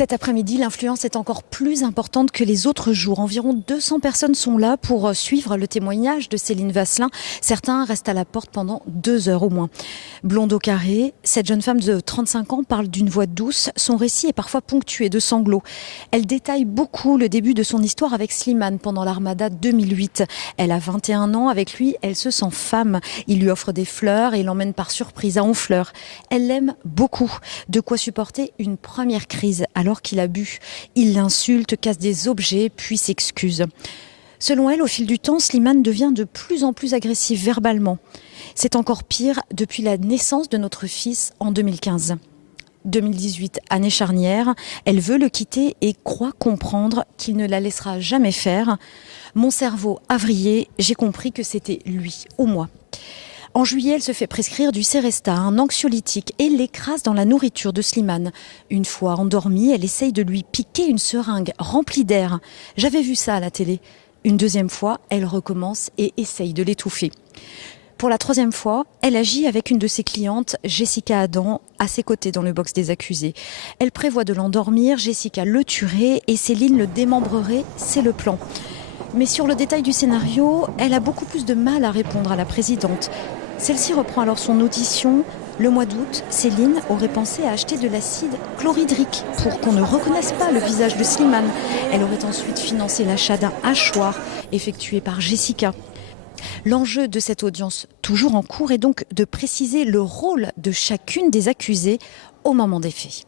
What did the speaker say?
Cet après-midi, l'influence est encore plus importante que les autres jours. Environ 200 personnes sont là pour suivre le témoignage de Céline Vasselin. Certains restent à la porte pendant 2 heures au moins. Blonde au carré, cette jeune femme de 35 ans parle d'une voix douce. Son récit est parfois ponctué de sanglots. Elle détaille beaucoup le début de son histoire avec Slimane pendant l'Armada 2008. Elle a 21 ans. Avec lui, elle se sent femme. Il lui offre des fleurs et l'emmène par surprise à Honfleur. Elle l'aime beaucoup. De quoi supporter une première crise alors qu'il a bu. Il l'insulte, casse des objets, puis s'excuse. Selon elle, au fil du temps, Slimane devient de plus en plus agressif verbalement. C'est encore pire depuis la naissance de notre fils en 2015. 2018, année charnière, elle veut le quitter et croit comprendre qu'il ne la laissera jamais faire. Mon cerveau a vrillé, j'ai compris que c'était lui, ou moi. En juillet, elle se fait prescrire du Seresta, un anxiolytique, et l'écrase dans la nourriture de Slimane. Une fois endormie, elle essaye de lui piquer une seringue remplie d'air. J'avais vu ça à la télé. Une deuxième fois, elle recommence et essaye de l'étouffer. Pour la troisième fois, elle agit avec une de ses clientes, Jessica Adam, à ses côtés dans le box des accusés. Elle prévoit de l'endormir, Jessica le tuerait et Céline le démembrerait, c'est le plan. Mais sur le détail du scénario, elle a beaucoup plus de mal à répondre à la présidente. Celle-ci reprend alors son audition. Le mois d'août, Céline aurait pensé à acheter de l'acide chlorhydrique pour qu'on ne reconnaisse pas le visage de Slimane. Elle aurait ensuite financé l'achat d'un hachoir effectué par Jessica. L'enjeu de cette audience, toujours en cours, est donc de préciser le rôle de chacune des accusées au moment des faits.